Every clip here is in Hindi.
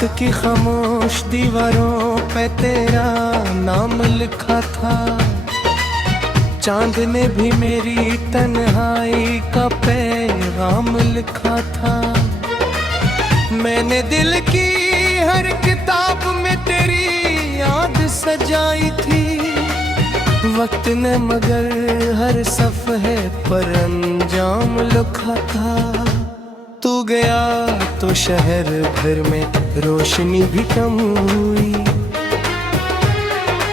रात की खामोश दीवारों पे तेरा नाम लिखा था। चांद ने भी मेरी तन्हाई का पैगाम लिखा था। मैंने दिल की हर किताब में तेरी याद सजाई थी। वक्त ने मगर हर सफ़हे पर अंजाम लिखा था। तू गया तो शहर भर में रोशनी भी कम हुई।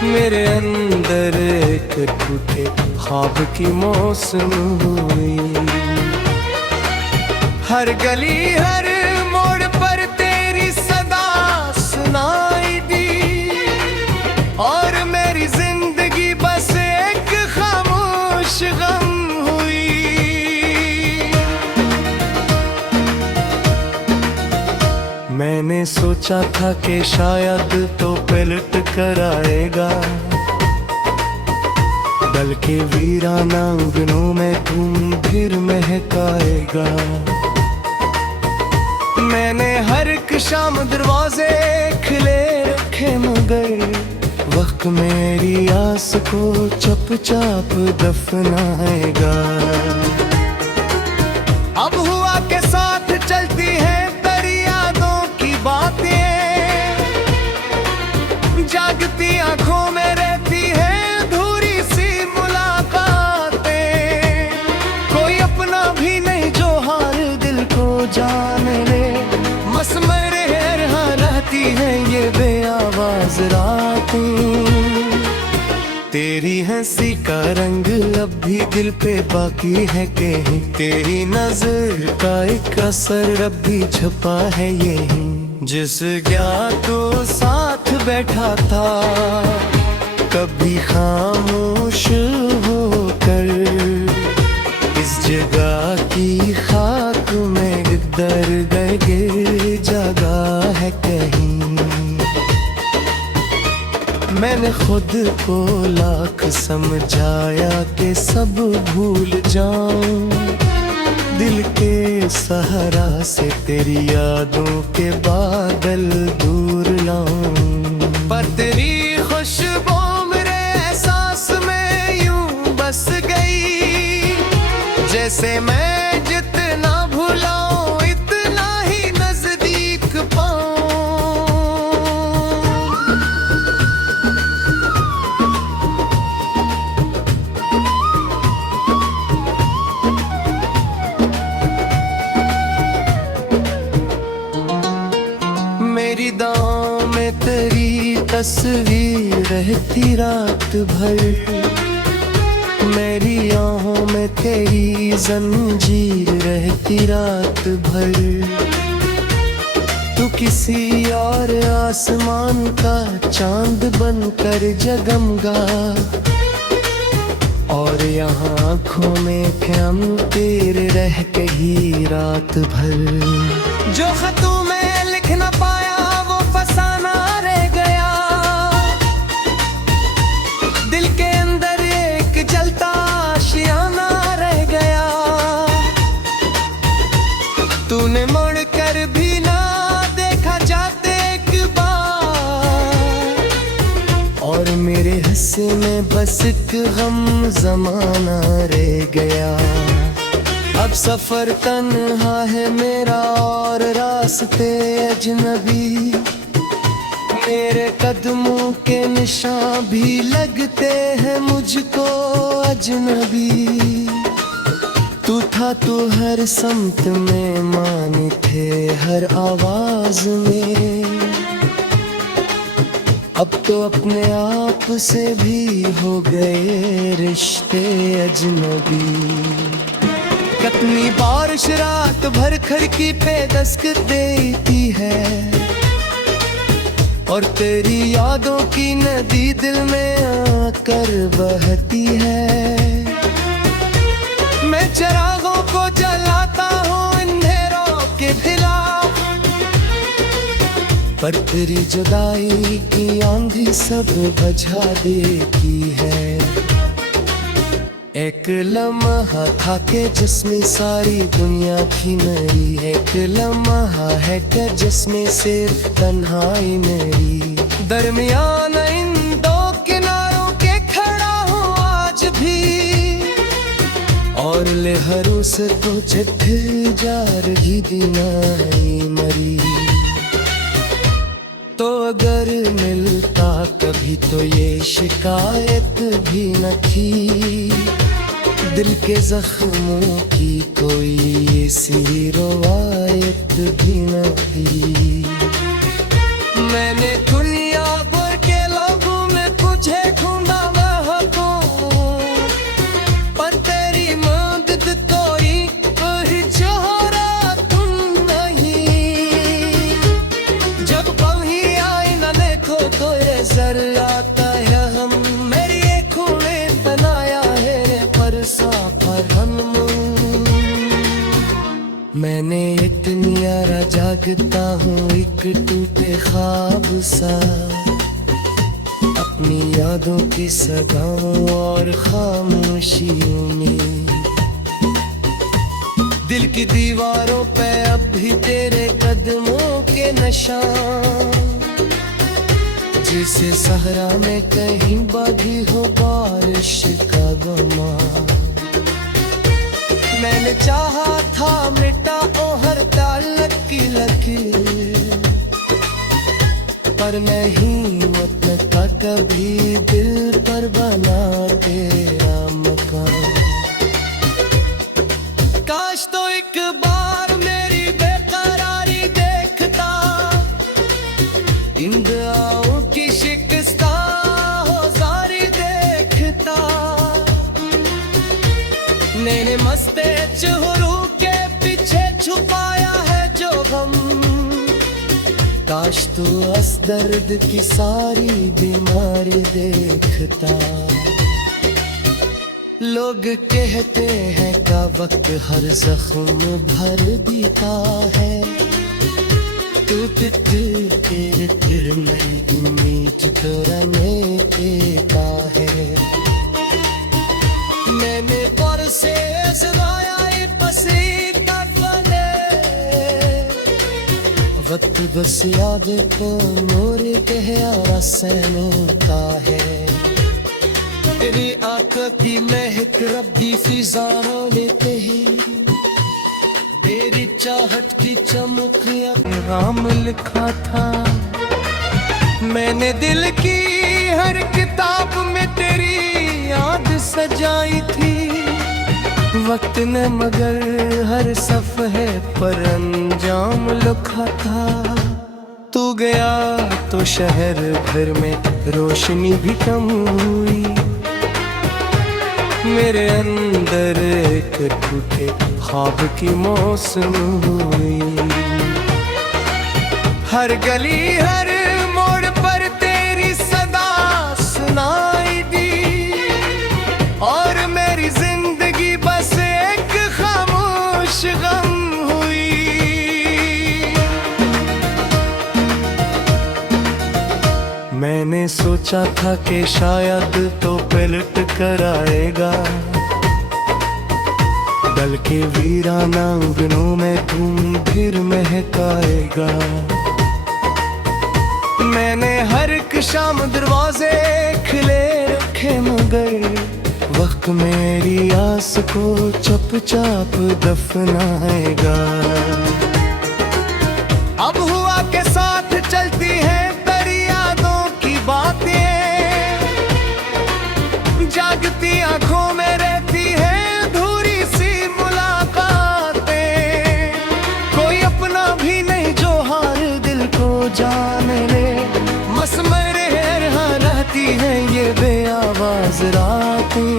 मेरे अंदर एक टूटे ख्वाब की मौसम हुई। हर गली हर मोड़ पर तेरी सदा सुनाई दी। और मेरी जिंदगी बस एक खामोश गम हुई। मैंने सोचा था कि शायद तो पलट कर आएगा, बल्कि वीराना अंगनों में तुम फिर महकाएगा। मैंने हर एक शाम दरवाजे खुले रखे, मगर वक्त मेरी आस को चुपचाप दफनाएगा। अब हुआ के साथ चलती है जागती आंखों में रहती है अधूरी सी मुलाकातें। कोई अपना भी नहीं जो हाल दिल को जान ले। मसमरे रहती है ये बेआवाज रातें। तेरी हंसी का रंग अब भी दिल पे बाकी है कहीं। तेरी नजर का एक असर अब भी छुपा है यहीं। जिस ज्ञात तो साथ बैठा था कभी खामोश होकर, इस जगह की खाक में दर्द गिर जगा है कहीं। मैंने खुद को लाख समझाया कि सब भूल जाऊं। दिल के सहारा से तेरी यादों के बादल दूर लाऊं। पर तेरी खुशबू मेरे एहसास में यूं बस गई। जैसे मैं जितना भुलाऊं इतना ही नजदीक पाऊं। मेरी दांव में तेरी तस्वीर रहती रात भर। मेरी आँखों में तेरी जंजीर रहती रात भर। तू किसी और आसमान का चांद बनकर जगमगा। और यहाँ आँखों में हम तेरे रह के ही रात भर। जो खतों में लिख न पाया वो फसाना रह गया। दिल के अंदर एक जलता आशियाना रह गया। तूने मुड़ कर भी ना देखा जाते एक बार। और मेरे हिस्से में बस एक गम ज़माना रह गया। अब सफर तन्हा है मेरा और रास्ते अजनबी। मेरे कदमों के निशान भी लगते हैं मुझको अजनबी। तू था तो हर समत में मान थे हर आवाज में। अब तो अपने आप से भी हो गए रिश्ते अजनबी। कितनी बारिश रात भर खिड़की पे दस्तक देती है। और तेरी यादों की नदी दिल में आकर बहती है। मैं चिरागों को जलाता हूँ अंधेरों के खिलाफ। पर तेरी जुदाई की आंधी सब बुझा देती है। एक लम्हा था के जिसमें सारी दुनिया थी मेरी, एक लम्हा है कि जिसमें सिर्फ तन्हाई मेरी। दरमियान इन दो किनारों के खड़ा हूँ आज भी, और लहरों से तो चिट्ठी जा रही दिनाई मरी। तो अगर मिलता कभी तो ये शिकायत भी न थी, दिल के जख्मों की कोई ऐसी रवायत भी न थी। मैंने दुनिया भर के लोगों में तुझे ढूंढा महकों, पर तेरी मदद कोई चारा तुम नहीं। जब कभी आई न देखो तो ये जर आता है हम, मेरी आँखों में बनाया है पर हम। मैंने इतनी यारा जागता हूँ एक टूटे ख्वाब सा, अपनी यादों की सगाओं और खामोशियों में। दिल की दीवारों पे अब भी तेरे कदमों के निशान, जिसे सहरा में कहीं बागी हो बारिश का गुमा। मैंने चाहा था मिटा ओ हर ताल्लुक की लकीर, पर नहीं मतलब कभी दिल पर बना तेरा मकान। काश तो एक बार मेरी बेकरारी देखता, इन दुआओं की शिकस्ता हो जारी देखता। मैंने मस्ते चेहरों के पीछे छुपाया है जो गम, काश तू इस दर्द की सारी बीमारी देखता। लोग कहते हैं का वक्त हर जख्म भर देता है, टूटते फिर नई उम्मीद करने देता है। मैंने पर से सजाया पसी का वक्त बस याद को मोर गहरा सहनता है। तेरी आँखों की महक रब्बी फिजाओं लेते ही, तेरी चाहत की चमक राम लिखा था। मैंने दिल की हर किताब में तेरी याद सजाई थी, वक्त ने मगर हर सफ़हे पर अंजाम लिखा था। तू गया तो शहर भर में रोशनी भी कम हुई, मेरे अंदर एक टूटे ख्वाब की मौसम हुई। हर गली हर मोड़ पर तेरी सदा सुनाई दी, और मेरी जिंदगी बस एक खामोश गम हुई। मैंने सोचा था कि शायद तो पलट कर आएगा, बल्कि वीराना आंगनों में तुम फिर महकाएगा। मैंने हर एक शाम दरवाजे खुले रखे, मगर वक्त मेरी आस को चुपचाप दफनाएगा। अब हुआ के साथ चलती है तेरी यादों की बातें, जागती आंखों में रहती है अधूरी सी मुलाकातें। कोई अपना भी नहीं जो हार दिल को जान ले, मसमरे रहती है ये बेआवाज रातें।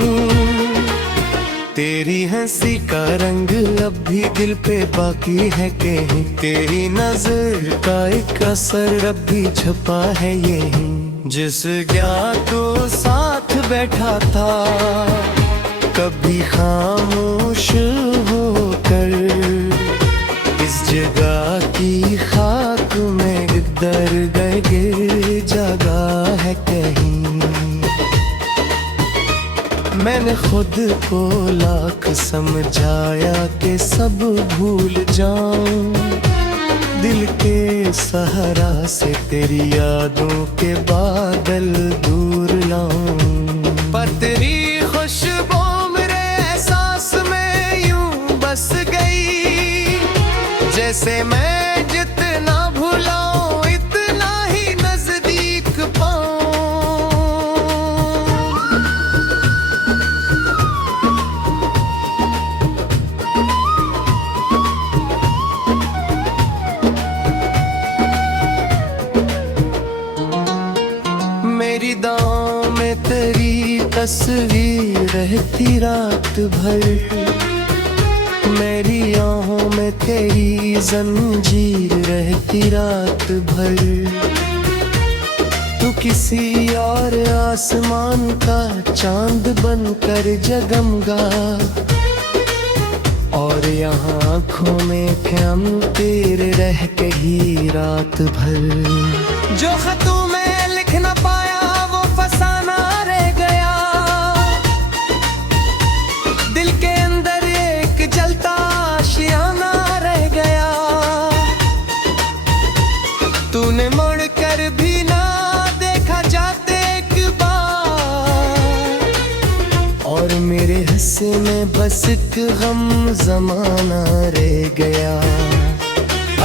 तेरी हंसी का रंग अब भी दिल पे बाकी है कहीं, तेरी नजर का एक असर अब भी छपा है यहीं। जिस ज्ञात तो साथ बैठा था, कभी खामोश होकर इस जगह की खाक में दर गए जगह है कहीं। मैंने खुद को लाख समझाया कि सब भूल जाऊं, दिल के सहारा से तेरी यादों के बादल दूर लाऊं। पर तेरी खुशबू मेरे एहसास में यूं बस गई, जैसे मैं जितना भुलाऊं इतना ही नजदीक पाऊं। मेरी दांव में तेरी तस्वीर रहती रात भर, मेरी आँखों में तेरी जंजीर रहती रात भर। तू किसी और आसमान का चांद बनकर जगमगा, और यहाँ आँखों में ख्याम तेरे रह के ही रात भर। जो खतों में लिख न पाया वो फसाना रह गया, दिल के अंदर एक जलता आशियाना रह गया। तूने मुड़ कर भी ना देखा जाते एक बार, और मेरे हिस्से में बस एक गम जमाना रह गया।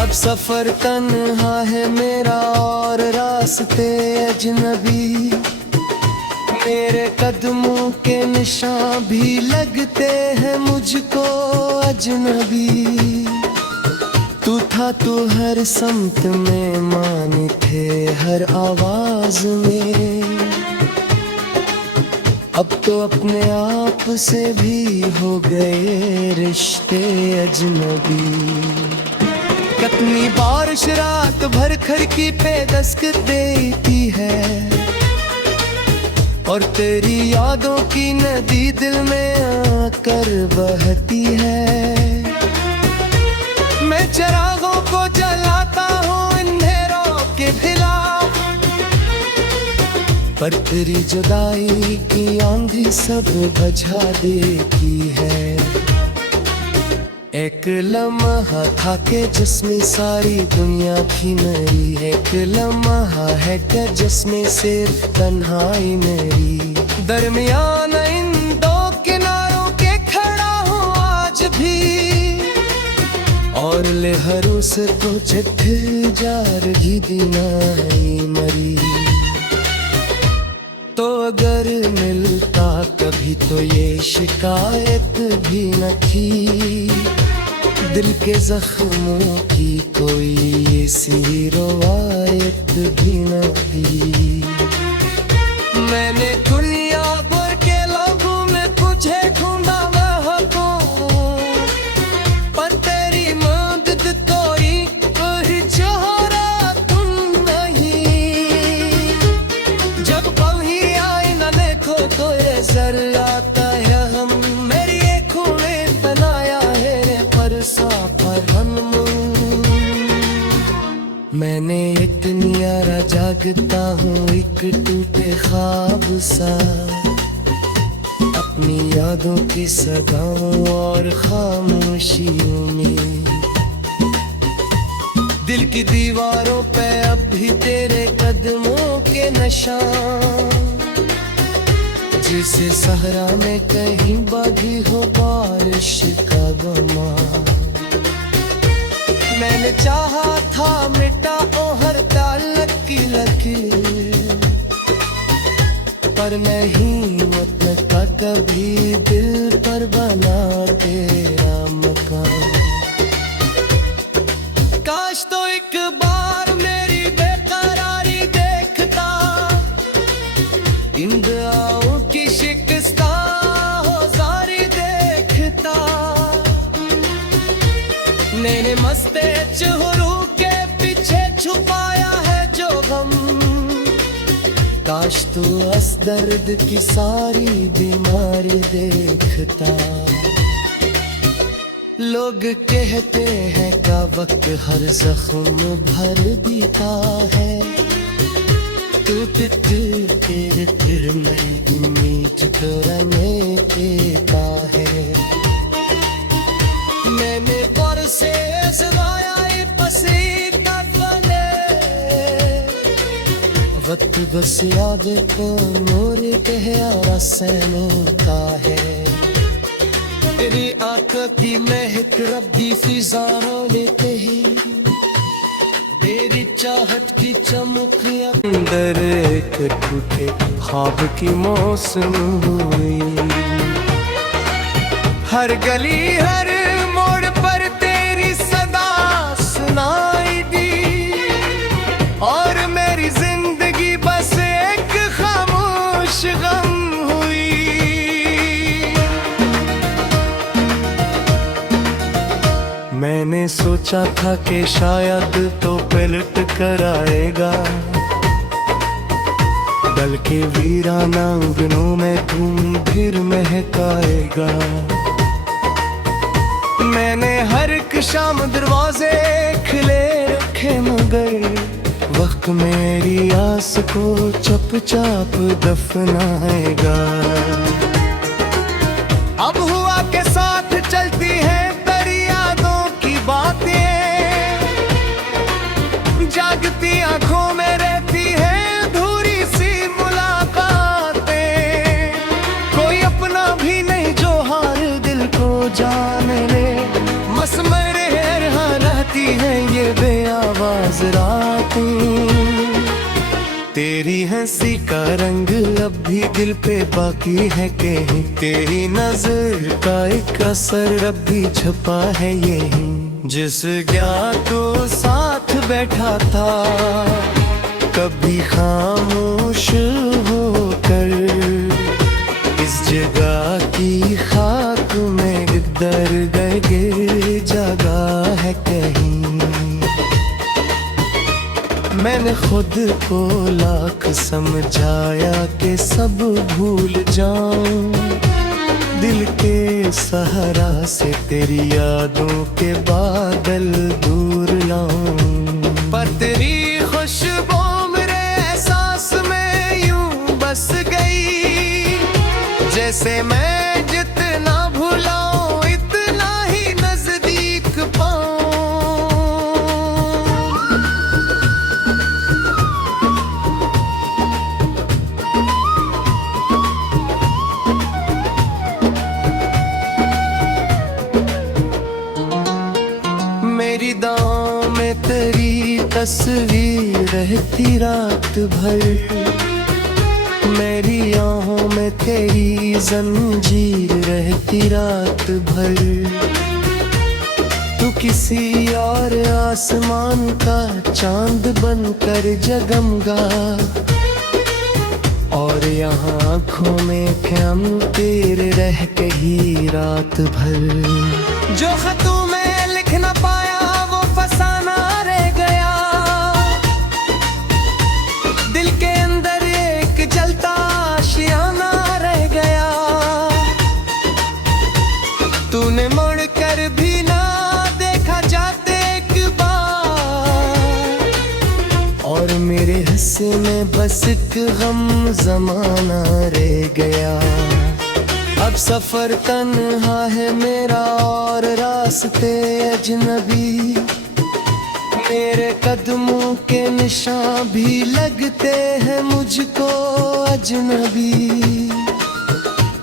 अब सफर तन्हा है मेरा और रास्ते अजनबी, मेरे कदमों के निशान भी लगते हैं मुझको अजनबी। तू था तो हर समत में, मानी थे हर आवाज में, अब तो अपने आप से भी हो गए रिश्ते अजनबी। कितनी बारिश रात भर खिड़की पे दस्तक देती है, और तेरी यादों की नदी दिल में आकर बहती है। मैं चिरागों को जलाता हूँ अंधेरों के खिलाफ, पर तेरी जुदाई की आंधी सब बुझा देती है। एक लम्हा था के जिसमें सारी दुनिया थी मेरी, एक लम्हा है कि जिसमें सिर्फ तन्हाई मेरी। दरमियान इन दो किनारों के खड़ा हूँ आज भी, और लहरों से तो चिट्ठी जा रही दिनाई मरी। तो अगर मिलता कभी तो ये शिकायत भी न थी, दिल के जख्मों की कोई ऐसी रवायत भी न थी। मैंने दुनिया भर के लोगों में तुझे ढूंढा महकों, पर तेरी मदद कोई चेहरा तुम नहीं। जब कभी आई न देखो तो ये जर आता है हम, मेरी आँखों में बनाया है परसा पर हम। मैंने एक नियारा जागता हूँ एक टूटे ख्वाब सा, अपनी यादों की सदाओं और खामोशियों में। दिल की दीवारों पे अब भी तेरे कदमों के निशान, जिसे सहरा में कहीं बागी हो बारिश का गमा। मैंने चाहा था मिटा ओ हर ताल्लुक की लकीर, पर नहीं मतलब का कभी दिल पर बना तेरा मकान। काश तो एक बार मेरी बेकरारी देखता, इन दुआओं की शिकस्ता हो जारी देखता। मैंने मस्ते चेहरों के पीछे छुपाया है जो गम, काश तू इस दर्द की सारी बीमारी देखता। लोग कहते हैं का वक्त हर जख्म भर देता है, तू तेरे फिर मेरी उम्मीद तेरा वक्त बस याद को मोर गहरा सहने का है। तेरी आंखों की महक रब्बी फिजाओं लेते ही तेरी चाहत की चमक अंदर एक टूटे ख्वाब की मौसम हुई। हर गली हर मोड़ पर तेरी सदा सुनाई दी और मेरी जिंदगी बस एक खामोश गम हुई। मैंने सोचा था कि शायद तो पलट कर आएगा, बल्कि वीराना आंगनों में तुम फिर महकाएगा। मैंने हर एक शाम दरवाजे खुले रखे मगर वक्त मेरी आस को चुपचाप दफनाएगा। अब हुआ के साथ चलती है तेरी यादों की बातें, जागती आंखों में रहती है अधूरी सी मुलाकातें। कोई अपना भी नहीं जो हार दिल को जान ले, मसमरे रहती है ये बेआवाज रातें। तेरी हंसी का रंग अब भी दिल पे बाकी है कहीं, तेरी नजर का एक असर अब भी छुपा है यहीं। जिस ज्ञात तो साथ बैठा था कभी खामोश होकर, इस जगह की खाक में दर्द गिर जगह है कहीं। मैंने खुद को लाख समझाया कि सब भूल जाऊं, दिल के सहारा से तेरी यादों के बादल दूर लाऊं। पर तेरी खुशबू मेरे एहसास में यूं बस गई, जैसे मैं जितना भुलाऊं इतना ही नजदीक पाऊं। मेरी दांव में तेरी तस्वीर रहती रात भर, मेरी आँखों में तेरी जंजीर रहती रात भर। तू किसी और आसमान का चांद बनकर जगमगा और यहाँ आँखों में ख्याम तेरे रह के ही रात भर। जो खतों में लिख न पाया वो फसाना रह गया, दिल के अंदर एक जलता आशियाना रह गया। तूने मुड़ कर भी ना देखा जाते एक बार, और मेरे हिस्से में बस एक गम जमाना रह गया। अब सफर तन्हा है मेरा और रास्ते अजनबी, मेरे कदमों के निशान भी लगते हैं मुझको अजनबी।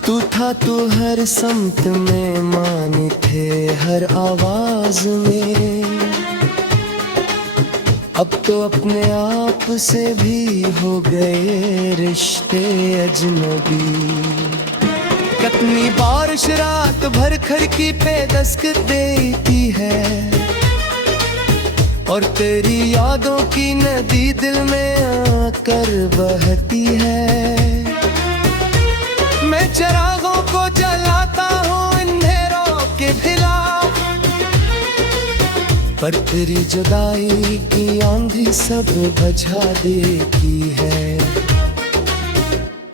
तू था तू हर समत में मानी थे हर आवाज में, अब तो अपने आप से भी हो गए रिश्ते अजनबी। कितनी बारिश रात भर खिड़की पे दस्तक देती है, और तेरी यादों की नदी दिल में आकर बहती है। मैं चिरागों को जलाता हूँ अंधेरों के खिलाफ, पर तेरी जुदाई की आंधी सब बुझा देती है।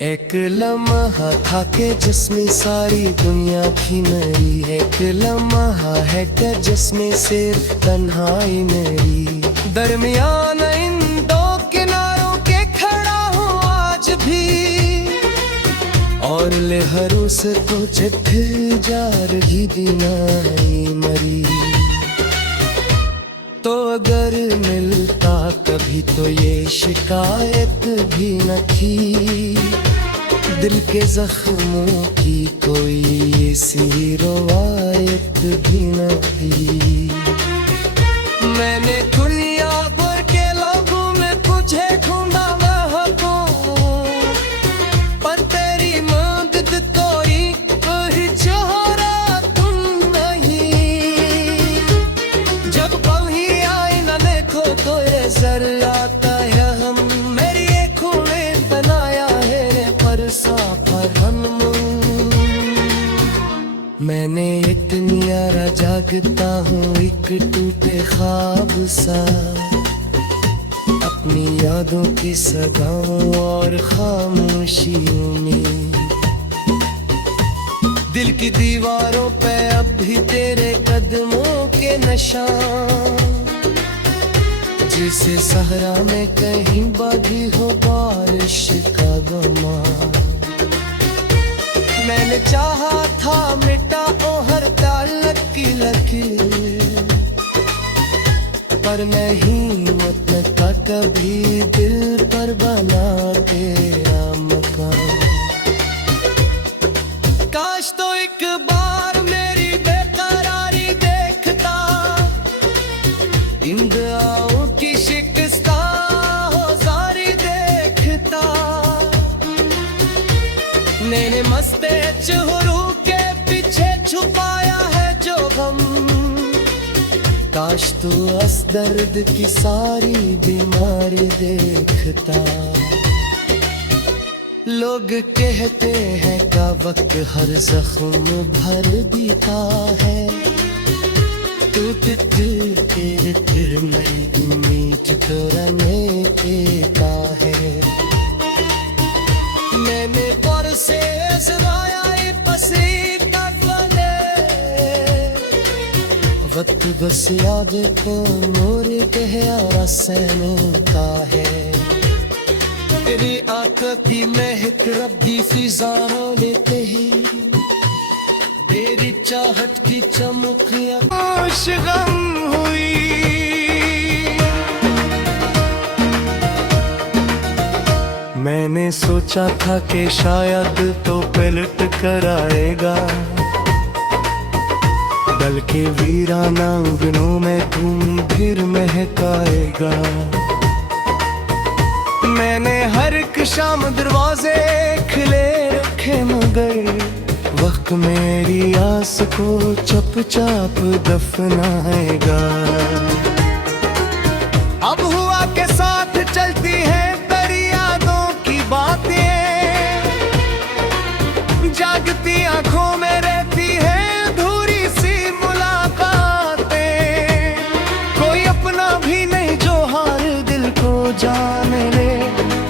एक लम्हा था के जिसमें सारी दुनिया थी मेरी, एक लम्हा है कि जिसमें सिर्फ तन्हाई मेरी। दरमियान इन दो किनारों के खड़ा हूँ आज भी, और लहरों से तो फिर जा रही दिनाई मरी। तो अगर मिलता कभी तो ये शिकायत भी न थी, दिल के जख्मों की कोई ऐसी रवायत भी न थी। मैंने दुनिया भर के लोगों में तुझे ढूंढा पर तेरी मदद कोई चेहरा तुम नहीं। जब कभी आए न देखो तो ये नजर आता है हम, मेरी आँखों में बनाया है पर साफर हम। मैंने इतनी यारा जागता हूँ एक टूटे ख्वाब सा, अपनी यादों की सदाओं और खामोशियों में। दिल की दीवारों पे अब भी तेरे कदमों के निशान, जैसे सहरा में कहीं बागी हो बारिश का गुमान। मैंने चाहा था मिटा ओ हर ताल्लुक की लकीर, पर नहीं हिम्मत न था कभी दिल पर बना तेरा मकान। काश तो एक बार मेरी बेकरारी देखता, इन दुआओं की शिकस्ता हो जारी देखता। मैंने मस्ते चेहरों के पीछे छुपाया है जो गम, काश तू इस दर्द की सारी बीमारी देखता। लोग कहते हैं का वक्त हर जख्म भर देता है, तू दिल के फिर नई उम्मीद करने देता है। मैंने पर से सवाया पसी तक वक्त बस याद को मोर गहरा सहने का है। तेरी आँख की महक रब्बी फिजाओं लेते ही, तेरी चाहत की चमक आश गम हुई। मैंने सोचा था कि शायद तो पलट कर आएगा, बल्कि वीराना अंगनों में तुम फिर महकाएगा। मैंने हर एक शाम दरवाजे खुले रखे, मगर वक्त मेरी आस को चुपचाप दफनाएगा। अब हुआ के साथ चलती है तेरी यादों की बातें, जागती आंखों में रहती है अधूरी सी मुलाकातें। कोई अपना भी नहीं जो हार दिल को जान ले,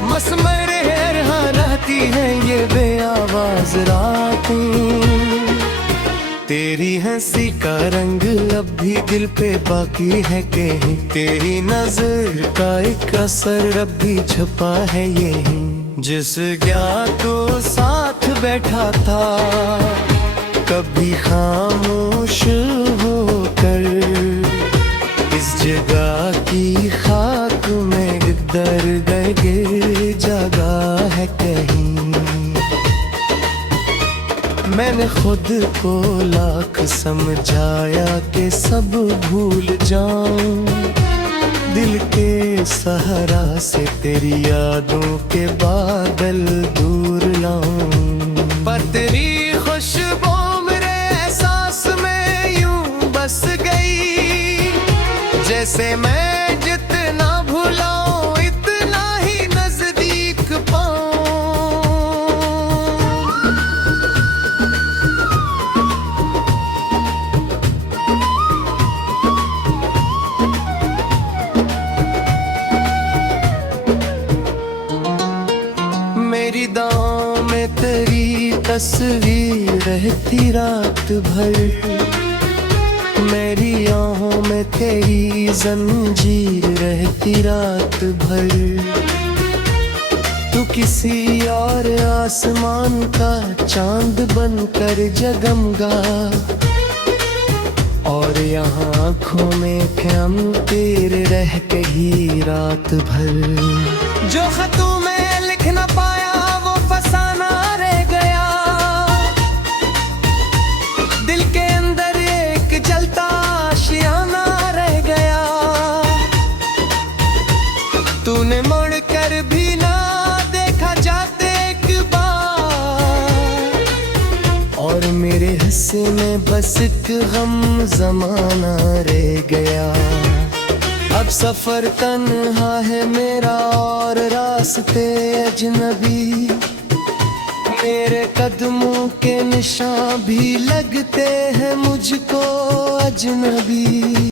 बस मेरे यहाँ रहती है ये बेआवाज रातें। तेरी हंसी का रंग अब भी दिल पे बाकी है कहीं, तेरी नजर का एक असर अब भी छुपा है यहीं। जिस ज्ञात तो साथ बैठा था कभी खामोश होकर, इस जगह की खाक में दर्द गिर जगह है कहीं। मैंने खुद को लाख समझाया कि सब भूल जाऊं, दिल के सहारा से तेरी यादों के बादल दूर लाऊं। पर तेरी खुशबू मेरे एहसास में यूं बस गई, जैसे मैं जितना भुलाऊं इतना ही नजदीक पाऊं। मेरी दांव में तेरी तस्वीर रहती रात भर, मेरी आँखों में तेरी जंजीर रहती रात भर। तू किसी और आसमान का चांद बनकर जगमगा, और यहाँ आँखों में ख्याम तेरे रह के ही रात भर। जो खतों में लिख ना पाया वो फसाना रह गया, दिल के अंदर एक जलता आशियाना रह गया। तूने मुड़ कर भी ना देखा जाते एक बार, और मेरे हिस्से में बस एक गम ज़माना रह गया। अब सफर तन्हा है मेरा और रास्ते अजनबी, मेरे कदमों के निशान भी लगते हैं मुझको अजनबी।